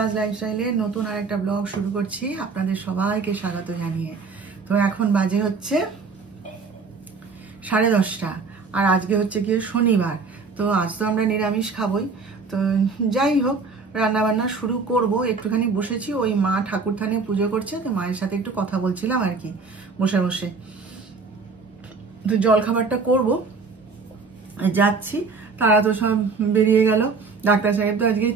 পূর্বাস লাইফস্টাইলের নতুন আরেকটা ব্লগ শুরু করছি আপনাদের সবাইকে স্বাগত জানিয়ে। তো এখন বাজে হচ্ছে 10:30 আর আজকে হচ্ছে গিয়ে শনিবার। তো আজ তো আমরা নিরামিষ খাবই। তো যাই হোক, রান্না বান্না শুরু করব। একটুখানি বসেছি, ওই মা ঠাকুর থানে পুজো করছে, তো মায়ের সাথে একটু কথা বলছিলাম আর কি বসে বসে। তো জলখাবারটা করব, যাচ্ছি। তারা তো সব বেরিয়ে গেল। ডাক্তার সাহেব তো আজকে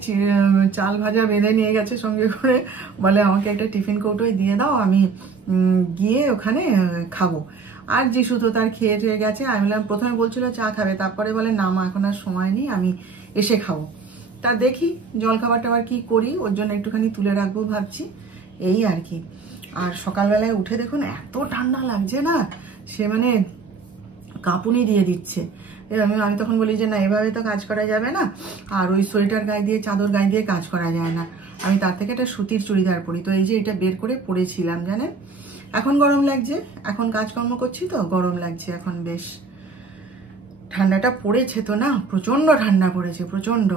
চাল ভাজা বেঁধে নিয়ে গেছে সঙ্গে করে, বলে আমাকে একটা টিফিন কৌটোয় দিয়ে দাও, আমি গিয়ে ওখানে খাবো। আর যিশু তো তার খেয়ে টেয়ে গেছে। আমি বললাম, প্রথমে বলছিল চা খাবে, তারপরে বলে না মা এখন আর সময় নেই, আমি এসে খাবো। তা দেখি জলখাবারটা আবার কি করি, ওর জন্য একটুখানি তুলে রাখবো ভাবছি, এই আর কি। আর সকালবেলায় উঠে দেখুন এত ঠান্ডা লাগছে না, সে মানে কাঁপুনি দিয়ে দিচ্ছে। আমি তখন বলি যে না, এভাবে তো কাজ করা যাবে না, আর ওই সোয়েটার গায়ে দিয়ে চাদর গায়ে দিয়ে কাজ করা যায় না। আমি তার থেকে একটা সুতির চুড়িদার পরি। তো এই যে এটা বের করে পরেছিলাম, জানেন। এখন গরম লাগছে, এখন কাজকর্ম করছি তো গরম লাগছে এখন বেশ। ঠান্ডাটা পড়েছে তো না, প্রচন্ড ঠান্ডা পড়েছে, প্রচন্ড।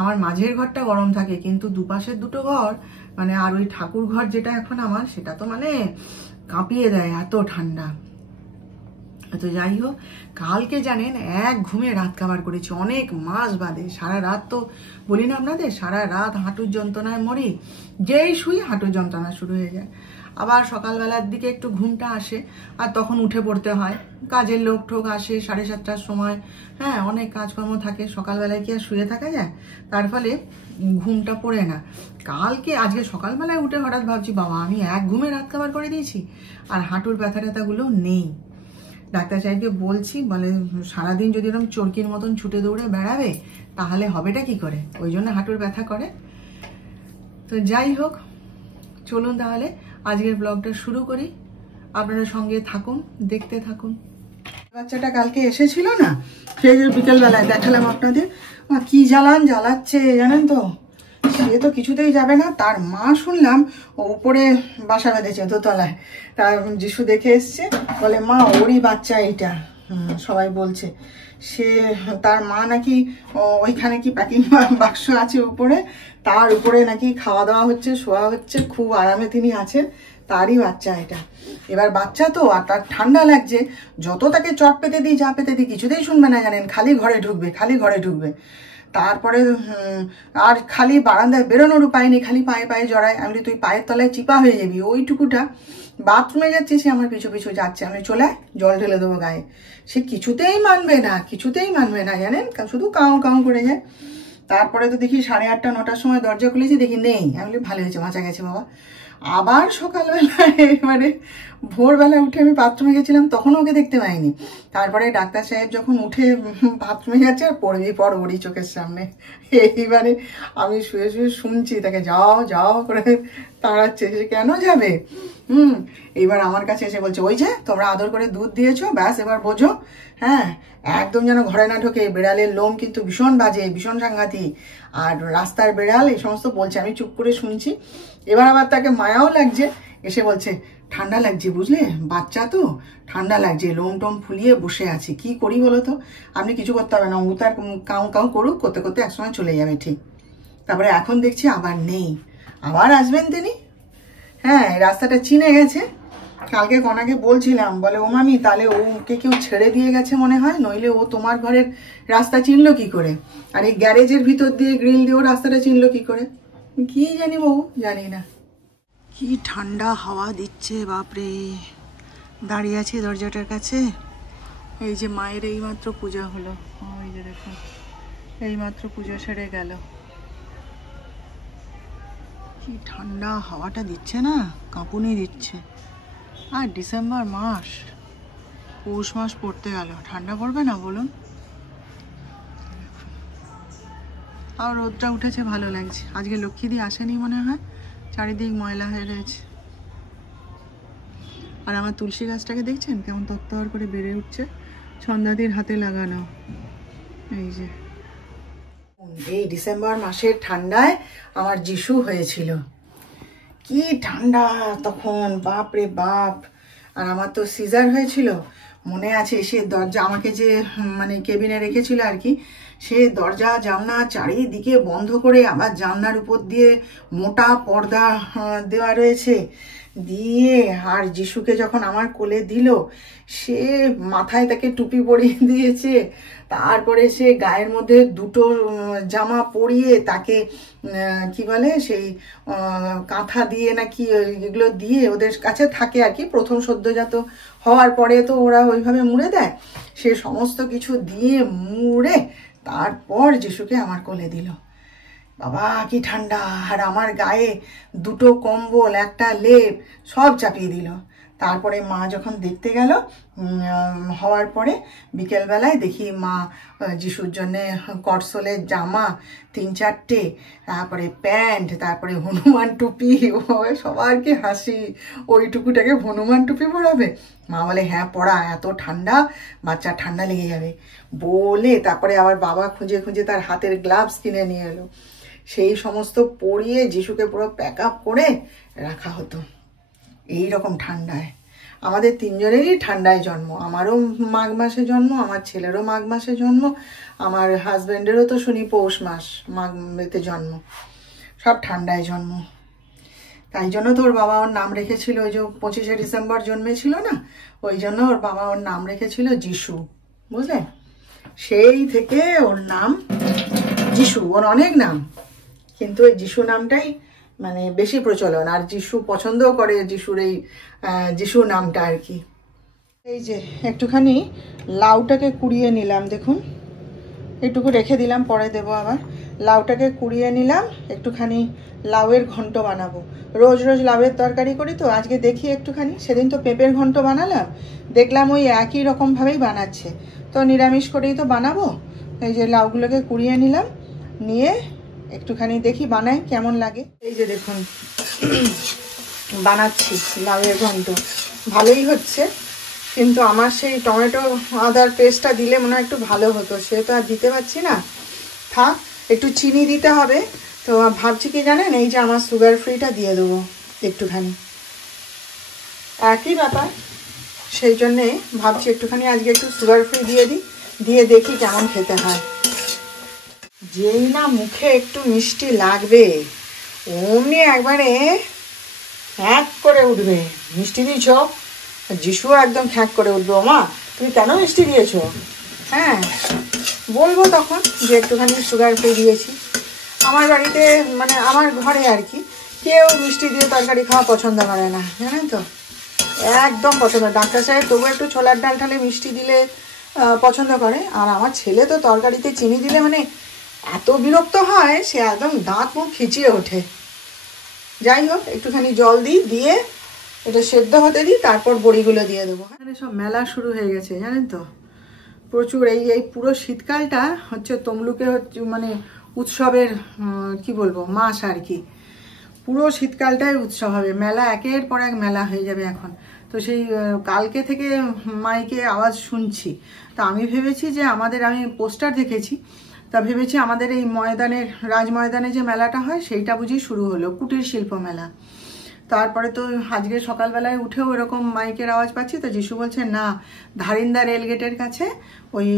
আমার মাঝের ঘরটা গরম থাকে, কিন্তু দুপাশের দুটো ঘর মানে, আর ওই ঠাকুর ঘর যেটা এখন আমার, সেটা তো মানে কাঁপিয়ে দেয়, এত ঠান্ডা। তো যাই হোক, কালকে জানেন এক ঘুমে রাত কাবার করেছি, অনেক মাস বাদে। সারা রাত তো বলি না আপনাদের, সারা রাত হাঁটুর যন্ত্রণায় মরি, যেই শুই হাঁটুর যন্ত্রণা শুরু হয়ে যায়। আবার সকালবেলার দিকে একটু ঘুমটা আসে, আর তখন উঠে পড়তে হয়। কাজের লোক ঠোক আসে 7:30টার সময়, হ্যাঁ অনেক কাজকর্ম থাকে, সকালবেলায় কি আর শুয়ে থাকা যায়, তার ফলে ঘুমটা পড়ে না। আজকে সকালবেলায় উঠে হঠাৎ ভাবছি, বাবা আমি এক ঘুমে রাত কাবার করে দিয়েছি, আর হাঁটুর ব্যথা ট্যাথাগুলো নেই। ডাক্তার সাহেবকে বলছি, বলে সারাদিন যদি এরকম চরকির মতন ছুটে দৌড়ে বেড়াবে তাহলে হবেটা কি করে, ওই জন্য হাঁটুর ব্যথা করে। তো যাই হোক, চলুন তাহলে আজকের ব্লগটা শুরু করি। আপনারা সঙ্গে থাকুন, দেখতে থাকুন। বাচ্চাটা কালকে এসেছিল না, সেই যে বিকেলবেলায় দেখালাম আপনাদের, কি জ্বালাচ্ছে জানেন তো। সে তো কিছুতেই যাবে না, তার মা শুনলাম ও উপরে বাসা বেঁধেছে দোতলায়। তার যিশু দেখে এসছে, বলে মা ওরই বাচ্চা এইটা। সবাই বলছে সে, তার মা নাকি ওইখানে কি প্যাকিং বাক্স আছে উপরে, তার উপরে নাকি খাওয়া দাওয়া হচ্ছে, শোয়া হচ্ছে, খুব আরামে তিনি আছেন, তারই বাচ্চা এটা। এবার বাচ্চা তো, আর তার ঠান্ডা লাগছে, যত তাকে চট পেতে দিই যা পেতে দিই কিছুতেই শুনবে না জানেন, খালি ঘরে ঢুকবে। তারপরে আর খালি বারান্দায় বেরোনোর উপায় নেই, খালি পায়ে পায়ে জড়ায়। আমি তুই পায়ের তলায় চিপা হয়ে যাবি, ওইটুকুটা বাথরুমে যাচ্ছে, সে আমার পিছু পিছু যাচ্ছে, আমি চলে জল ঢেলে দেবো গায়ে। সে কিছুতেই মানবে না জানেন, শুধু কাউ কাউ করে যায়। তারপরে তো দেখি 8:30 9টার সময় দরজা খুলেছি, দেখি নেই। আমি বলি ভালো হয়েছে, বাঁচা গেছে বাবা। আবার সকালবেলায় মানে ভোরবেলা উঠে আমি বাথরুমে গেছিলাম, তখনও ওকে দেখতে পাইনি। তারপরে ডাক্তার সাহেব যখন উঠে বাথরুমে যাচ্ছে, আর পর ওরই চোখের সামনে। এইবারে আমি শুয়ে শুনছি তাকে যাও করে তাড়াচ্ছে। সে কেন যাবে? এইবার আমার কাছে এসে বলছে, ওই যে তোমরা আদর করে দুধ দিয়েছো, ব্যাস এবার বোঝো। হ্যাঁ, একদম যেন ঘরে না ঢোকে। বেড়ালের লোম কিন্তু ভীষণ বাজে, ভীষণ সাংঘাতিক, আর রাস্তার বেড়াল, এই সমস্ত বলছে। আমি চুপ করে শুনছি। এবার আবার তাকে মায়াও লাগছে, এসে বলছে ঠান্ডা লাগছে বুঝলে, বাচ্চা তো ঠান্ডা লাগছে, লোম টোম ফুলিয়ে বসে আছি, কি করি বলো তো। আপনি কিছু করতে হবে না, ও তার কাউ করুক, করতে করতে একসময় চলে যাবে ঠিক। তারপরে এখন দেখছি আবার নেই, আবার আসবেন তিনি। হ্যাঁ, রাস্তাটা চিনে গেছে। কালকে কনাকে বলছিলাম, বলে ও মামি তাহলে ওকে কেউ ছেড়ে দিয়ে গেছে মনে হয়, নইলে ও তোমার ঘরের রাস্তা চিনলো কি করে, আর এই গ্যারেজের ভিতর দিয়ে গ্রিল দিয়ে ও রাস্তাটা চিনলো কি করে, কি জানি বউ, জানি না। কি ঠান্ডা হাওয়া দিচ্ছে বাপরে। দাঁড়িয়ে আছি দরজাটার কাছে। এই যে মায়ের এইমাত্র পূজা হলো, ওই যে দেখুন এইমাত্র পূজা সেরে গেল। কি ঠান্ডা হাওয়াটা দিচ্ছে না, কাঁপুনি দিচ্ছে। আর ডিসেম্বর মাস, পৌষ মাস পড়তে গেল, ঠান্ডা পড়বে না বলুন। আর রোদটা উঠেছে, ভালো লাগছে। আজকে লক্ষ্মীদি আসেনি মনে হয়, চারিদিক ময়লা হয়ে রয়েছে। আর আমার তুলসী গাছটাকে দেখছেন কেমন তত্তর করে বেড়ে উঠছে, ছন্দাদির হাতে লাগানো। এই যে এই ডিসেম্বর মাসের ঠান্ডায় আমার যিশু হয়েছিল, কি ঠান্ডা তখন, বাপ রে বাপ। আর আমার তো সিজার হয়েছিল, মনে আছে সে দরজা আমাকে যে মানে কেবিনে রেখেছিল আর কি, সে দরজা জানলা চারিদিকে বন্ধ করে আবার জানলার উপর দিয়ে মোটা পর্দা দেওয়া রয়েছে দিয়ে, আর যিশুকে যখন আমার কোলে দিল সে মাথায় তাকে টুপি পরিয়ে দিয়েছে, তারপরে সে গায়ের মধ্যে দুটো জামা পরিয়ে তাকে কি বলে সেই কাঁথা দিয়ে নাকি এগুলো দিয়ে ওদের কাছে থাকে আর কি, প্রথম সদ্যজাত হওয়ার পরে তো ওরা ওইভাবে মুড়ে দেয়, সে সমস্ত কিছু দিয়ে মুড়ে তারপর যিশুকে আমার কোলে দিল। বাবা কি ঠান্ডা, আর আমার গায়ে দুটো কম্বল একটা লেপ সব চাপিয়ে দিল। তারপরে মা যখন দেখতে গেল হওয়ার পরে বিকেলবেলায় দেখি মা যিশুর জন্যে কটসলের জামা 3-4টে, তারপরে প্যান্ট, তারপরে হনুমান টুপি। ও সবারকে হাসি, ওইটুকুটাকে হনুমান টুপি পরাবে? মা বলে হ্যাঁ পরা, এত ঠান্ডা, বাচ্চা ঠান্ডা লেগে যাবে বলে। তারপরে আবার বাবা খুঁজে খুঁজে তার হাতের গ্লাভস কিনে নিয়ে এলো, সেই সমস্ত পরিয়ে যিশুকে পুরো প্যাক আপ করে রাখা হতো। এই রকম ঠান্ডায় আমাদের তিনজনেরই ঠান্ডায় জন্ম, আমারও মাঘ মাসে জন্ম, আমার ছেলেরও মাঘ মাসে জন্ম, আমার হাজব্যান্ডেরও তো শুনি পৌষ মাস মাঘেতে জন্ম, সব ঠান্ডায় জন্ম। তাই জন্য তো ওর বাবা ওর নাম রেখেছিল, ওই যে 25শে ডিসেম্বর জন্মেছিল না, ওই জন্য ওর বাবা ওর নাম রেখেছিল যিশু, বুঝলেন? সেই থেকে ওর নাম যিশু। ওর অনেক নাম, কিন্তু ওই যিশু নামটাই মানে বেশি প্রচলন, আর যিশু পছন্দও করে যিশুর এই যিশু নামটা আর কি। এই যে একটুখানি লাউটাকে কুড়িয়ে নিলাম, দেখুন একটুকু রেখে দিলাম, পরে দেবো আবার। লাউটাকে কুড়িয়ে নিলাম, একটুখানি লাউয়ের ঘন্ট বানাবো। রোজ রোজ লাউয়ের তরকারি করি তো, আজকে দেখি একটুখানি, সেদিন তো পেঁপের ঘন্ট বানালাম, দেখলাম ওই একই রকমভাবেই বানাচ্ছে, তো নিরামিষ করেই তো বানাবো। এই যে লাউগুলোকে কুড়িয়ে নিলাম, নিয়ে একটুখানি দেখি বানাই কেমন লাগে। এই যে দেখুন বানাচ্ছি লাউয়ের ঘন্ট, ভালোই হচ্ছে, কিন্তু আমার সেই টমেটো আদার পেস্টটা দিলে মনে হয় একটু ভালো হতো, সে তো আর দিতে পারছি না, থাক। একটু চিনি দিতে হবে, তো ভাবছি কি জানেন, এই যে আমার সুগার ফ্রিটা দিয়ে দেবো একটুখানি, একই ব্যাপার, সেই জন্যে ভাবছি একটুখানি আজকে একটু সুগার ফ্রি দিয়ে দিই, দিয়ে দেখি কেমন খেতে হয়। যেই না মুখে একটু মিষ্টি লাগবে অমনি একবারে খ্যাঁক করে উঠবে। মিষ্টি দিয়েছ? যিশু একদম খ্যাঁক করে উঠবে, ওমা তুমি কেন মিষ্টি দিয়েছো? হ্যাঁ বলবো তখন যে একটুখানি সুগার ফ্রি দিয়েছি। আমার বাড়িতে মানে আমার ঘরে আর কি কেউ মিষ্টি দিয়ে তরকারি খাওয়া পছন্দ করে না, জানেন তো, একদম পছন্দ। ডাক্তার সাহেব তবু একটু ছোলার ডাল ঢালে মিষ্টি দিলে পছন্দ করে, আর আমার ছেলে তো তরকারিতে চিনি দিলে মানে এত বিরক্ত হয়, সে একদম দাঁত মুখ খিচিয়ে ওঠে। যাই হোক একটুখানি জল দিই, দিয়ে এটা সেদ্ধ হতে দিই, তারপর বড়িগুলো দিয়ে দেবো। এখানে সব মেলা শুরু হয়ে গেছে জানেন তো, প্রচুর। এই পুরো শীতকালটা হচ্ছে তমলুকে হচ্ছে মানে উৎসবের কি বলবো মাস আর কি, পুরো শীতকালটাই উৎসব হবে, মেলা একের পর এক মেলা হয়ে যাবে এখন। তো সেই কালকে থেকে মাইকে আওয়াজ শুনছি, তা আমি ভেবেছি যে আমাদের, আমি পোস্টার দেখেছি, তা ভেবেছি আমাদের এই ময়দানের রাজ ময়দানে যে মেলাটা হয় সেইটা বুঝি শুরু হলো, কুটির শিল্প মেলা। তারপরে তো আজকে সকালবেলায় উঠেও এরকম মাইকের আওয়াজ পাচ্ছি, তো যিশু বলছে না ধারিন্দা রেলগেটের কাছে ওই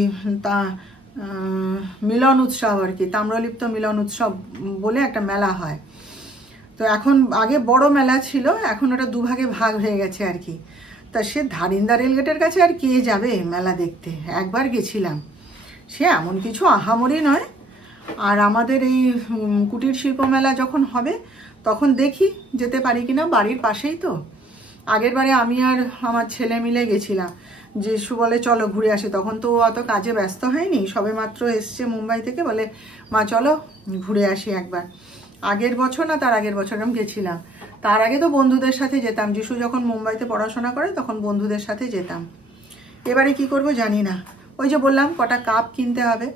তা মিলন উৎসব আর কি, তাম্রলিপ্ত মিলন উৎসব বলে একটা মেলা হয়। তো এখন আগে বড় মেলা ছিল, এখন ওটা দুভাগে ভাগ হয়ে গেছে আর কি। তা সে ধারিন্দা রেলগেটের কাছে আর কে যাবে মেলা দেখতে, একবার গেছিলাম, সে এমন কিছু আহামরি নয়। আর আমাদের এই কুটির শিল্প মেলা যখন হবে তখন দেখি যেতে পারি কিনা, বাড়ির পাশেই তো। আগের বারে আমি আর আমার ছেলে মিলে গেছিলাম, যিশু বলে চলো ঘুরে আসি, তখন তো অত কাজে ব্যস্ত হয়নি, সবে মাত্র এসছে মুম্বাই থেকে, বলে মা চলো ঘুরে আসি একবার। আগের বছর না তার আগের বছর আমি গেছিলাম, তার আগে তো বন্ধুদের সাথে যেতাম, যিশু যখন মুম্বাইতে পড়াশোনা করে তখন বন্ধুদের সাথে যেতাম। এবারে কি করব জানি না, ওই যে বললাম কটা কাপ কিনতে হবে।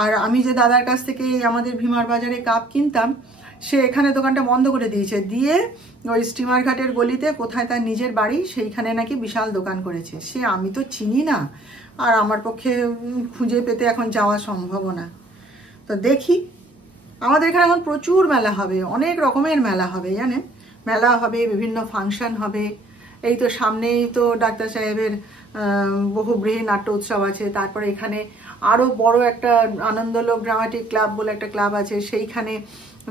আর আমি যে দাদার কাছ থেকে আমাদের ভীমার বাজারে কাপ কিনতাম, সে এখানে দোকানটা বন্ধ করে দিয়েছে, দিয়ে ওই স্টিমার ঘাটের গলিতে কোথায় তার নিজের বাড়ি সেইখানে নাকি বিশাল দোকান করেছে। সে আমি তো চিনি না, আর আমার পক্ষে খুঁজে পেতে এখন যাওয়া সম্ভব না। তো দেখি, আমাদের এখানে এখন প্রচুর মেলা হবে, অনেক রকমের মেলা হবে জানেন, মেলা হবে, বিভিন্ন ফাংশন হবে, এই তো সামনেই তো ডাক্তার সাহেবের বহুব্রীহি নাট্য উৎসব আছে। তারপরে এখানে আরও বড় একটা আনন্দলোক ড্রামাটিক ক্লাব বলে একটা ক্লাব আছে, সেইখানে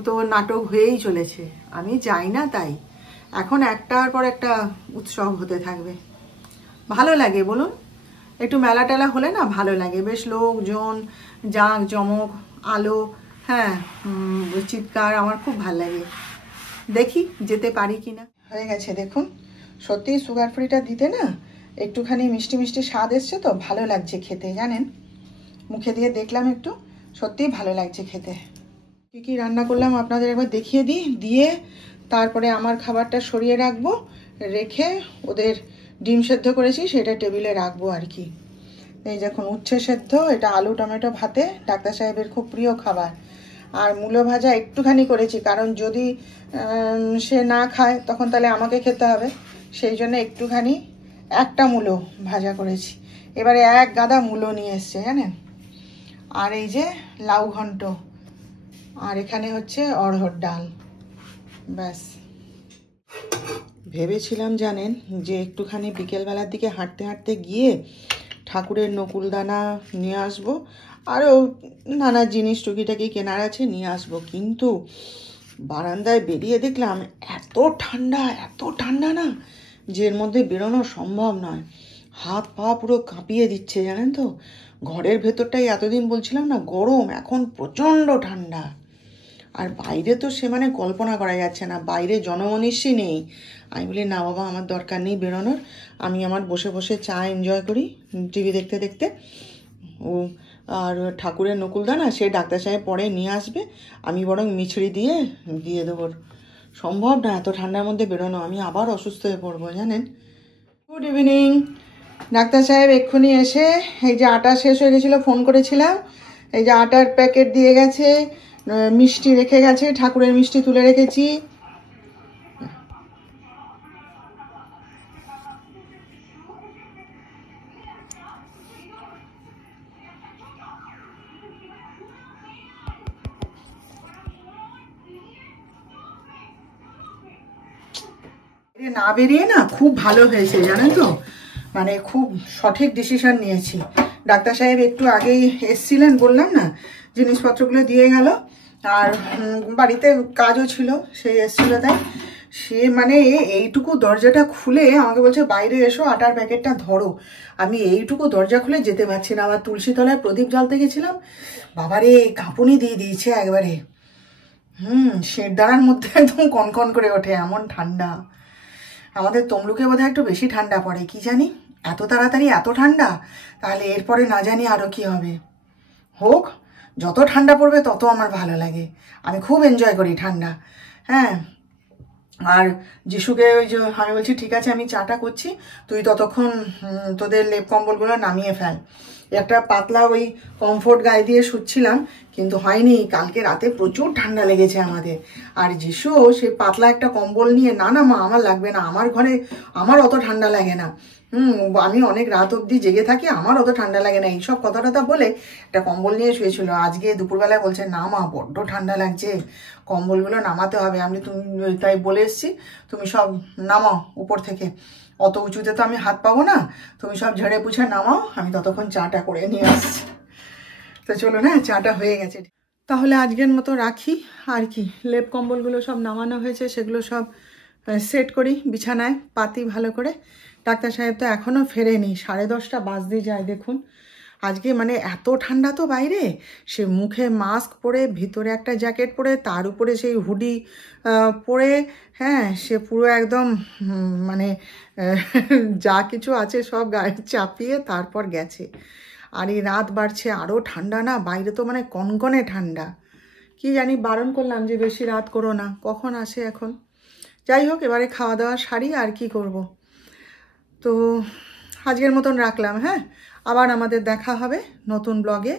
তো নাটক হয়েই চলেছে। আমি যাই না তাই, এখন একটার পর একটা উৎসব হতে থাকবে। ভালো লাগে বলুন, একটু মেলা টেলা হলে না ভালো লাগে, বেশ লোকজন, জাঁক জমক, আলো, হ্যাঁ, চিৎকার, আমার খুব ভালো লাগে। দেখি যেতে পারি কিনা। হয়ে গেছে দেখুন, সত্যি সুগার ফ্রিটা দিতে না একটুখানি মিষ্টি মিষ্টি স্বাদ এসছে, তো ভালো লাগছে খেতে। জানেন, মুখে দিয়ে দেখলাম একটু, সত্যিই ভালো লাগছে খেতে। কী কী রান্না করলাম আপনাদের একবার দেখিয়ে দিই, দিয়ে তারপরে আমার খাবারটা সরিয়ে রাখবো, রেখে ওদের ডিম সেদ্ধ করেছি সেটা টেবিলে রাখবো আর কি। এই দেখুন উচ্ছে সেদ্ধ, এটা আলু টমেটো ভাতে, ডাক্তার সাহেবের খুব প্রিয় খাবার। আর মূলো ভাজা একটুখানি করেছি, কারণ যদি সে না খায় তখন তাহলে আমাকে খেতে হবে, সেই জন্য একটুখানি একটা মূলো ভাজা করেছি। এবারে এক গাদা মূলো নিয়ে এসছে জানেন। আর এই যে লাউ ঘন্ট, আর এখানে হচ্ছে অড়হর ডাল, ব্যাস। ভেবেছিলাম জানেন যে একটুখানি বিকেলবেলার দিকে হাঁটতে হাঁটতে গিয়ে ঠাকুরের নকুলদানা নিয়ে আসবো, আরও নানা জিনিস টুকিটাকি কেনার আছে নিয়ে আসবো, কিন্তু বারান্দায় বেরিয়ে দেখলাম এত ঠান্ডা না, যে এর মধ্যে বেরোনো সম্ভব নয়। হাত পা পুরো কাঁপিয়ে দিচ্ছে জানেন তো। ঘরের ভেতরটাই এতদিন বলছিলাম না গরম, এখন প্রচণ্ড ঠান্ডা। আর বাইরে তো সে মানে কল্পনা করা যাচ্ছে না, বাইরে জনমনীষী নেই। আমি বলি না বাবা, আমার দরকার নেই বেরোনোর, আমি আমার বসে বসে চা এনজয় করি টিভি দেখতে দেখতে। ও আর ঠাকুরের নকুলদানা সে ডাক্তার সাহেব পরে নিয়ে আসবে, আমি বরং মিছড়ি দিয়ে দেবো। সম্ভব না এত ঠান্ডার মধ্যে বেরোনো, আমি আবার অসুস্থ হয়ে পড়বো জানেন। Good evening. ডাক্তার সাহেব এক্ষুনি এসে, এই যে আটা শেষ হয়ে গেছিলো ফোন করেছিলাম, এই যে আটার প্যাকেট দিয়ে গেছে, মিষ্টি রেখে গেছে, ঠাকুরের মিষ্টি তুলে রেখেছি। না বেরিয়ে না খুব ভালো হয়েছে জানেন তো, মানে খুব সঠিক ডিসিশন নিয়েছি। ডাক্তার সাহেব একটু আগেই এসছিলেন, বললাম না, জিনিসপত্রগুলো দিয়ে গেল, আর বাড়িতে কাজও ছিল, সে এসছিল, তাই সে মানে এইটুকু দরজাটা খুলে আমাকে বলছে বাইরে এসো, আটার প্যাকেটটা ধরো। আমি এইটুকু দরজা খুলে যেতে পারছি না। আবার তুলসী তলায় প্রদীপ জ্বালতে গেছিলাম, বাবারে কাঁপুনি দিয়ে দিয়েছে একবারে। শেরদাঁড়ার মধ্যে একদম কনকন করে ওঠে, এমন ঠান্ডা। আমাদের তমলুকে বোধহয় একটু বেশি ঠান্ডা পড়ে, কি জানি, এত তাড়াতাড়ি এত ঠান্ডা। তাহলে এরপরে না জানি আরও কি হবে। হোক, যত ঠান্ডা পড়বে তত আমার ভালো লাগে, আমি খুব এনজয় করি ঠান্ডা। হ্যাঁ, আর যিশুকে ওই যে আমি বলছি ঠিক আছে আমি চাটা করছি, তুই ততক্ষণ তোদের লেপ কম্বলগুলো নামিয়ে ফেল। একটা পাতলা ওই কমফোর্ট গায়ে দিয়ে শুচ্ছিলাম, কিন্তু হয়নি, কালকে রাতে প্রচুর ঠান্ডা লেগেছে আমাদের। আর যিশু সে পাতলা একটা কম্বল নিয়ে, না না মা আমার লাগবে না, আমার ঘরে আমার অত ঠান্ডা লাগে না, আমি অনেক রাত অবধি জেগে থাকি, আমার অত ঠান্ডা লাগে না, এইসব কথা টথা বলে একটা কম্বল নিয়ে শুয়েছিল। আজকে দুপুরবেলায় বলছে না মা বড্ড ঠান্ডা লাগছে, কম্বলগুলো নামাতে হবে। আমি তুমি তাই বলে এসছি, তুমি সব নামাও উপর থেকে, অত উঁচুতে তো আমি হাত পাবো না, তুমি সব ঝেড়ে পুছে নামাও, আমি ততক্ষণ চাটা করে নিয়ে আসছি। তো চলো না, চাটা হয়ে গেছে, তাহলে আজকের মতো রাখি। আর কি, লেপ কম্বলগুলো সব নামানো হয়েছে, সেগুলো সব সেট করি, বিছানায় পাতি ভালো করে। ডাক্তার সাহেব তো এখনও ফেরেনি, 10:30 বাজতে যায় দেখুন। আজকে মানে এত ঠান্ডা তো বাইরে, সে মুখে মাস্ক পরে, ভিতরে একটা জ্যাকেট পরে, তার উপরে সেই হুডি পরে, হ্যাঁ, সে পুরো একদম মানে যা কিছু আছে সব গায়ে চাপিয়ে তারপর গেছে। আর এই রাত বাড়ছে, আরও ঠান্ডা না বাইরে, তো মানে কনকনে ঠান্ডা। কি জানি, বারণ করলাম যে বেশি রাত করো না, কখন আসে এখন। যাই হোক, এবারে খাওয়া দাওয়া সারি, আর কি করব। তো আজকের মতন রাখলাম, হ্যাঁ, আবার আমাদের দেখা হবে নতুন ব্লগে।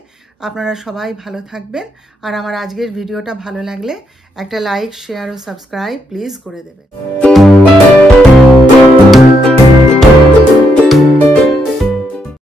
আপনারা সবাই ভালো থাকবেন, আর আমার আজকের ভিডিওটা ভালো লাগলে একটা লাইক, শেয়ার ও সাবস্ক্রাইব প্লিজ করে দেবেন।